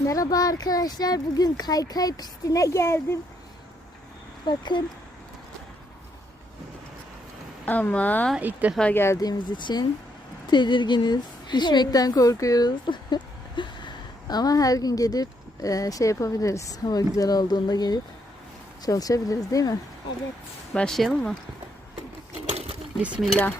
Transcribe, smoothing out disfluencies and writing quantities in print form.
Merhaba arkadaşlar. Bugün kaykay pistine geldim. Bakın. Ama ilk defa geldiğimiz için tedirginiz. Düşmekten korkuyoruz. Ama her gün gelip şey yapabiliriz. Hava güzel olduğunda gelip çalışabiliriz değil mi? Evet. Başlayalım mı? Bismillah.